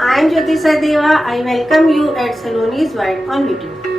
I am Jyoti Sachdeva. I welcome you at Saloni's World on YouTube.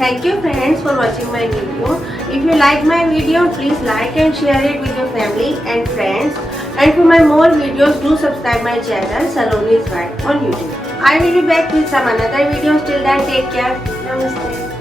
Thank you friends for watching my video. If you like my video, please like and share it with your family and friends. And for my more videos, do subscribe my channel Saloni's World on YouTube. I will be back with some another videos. Till then, take care. Namaste.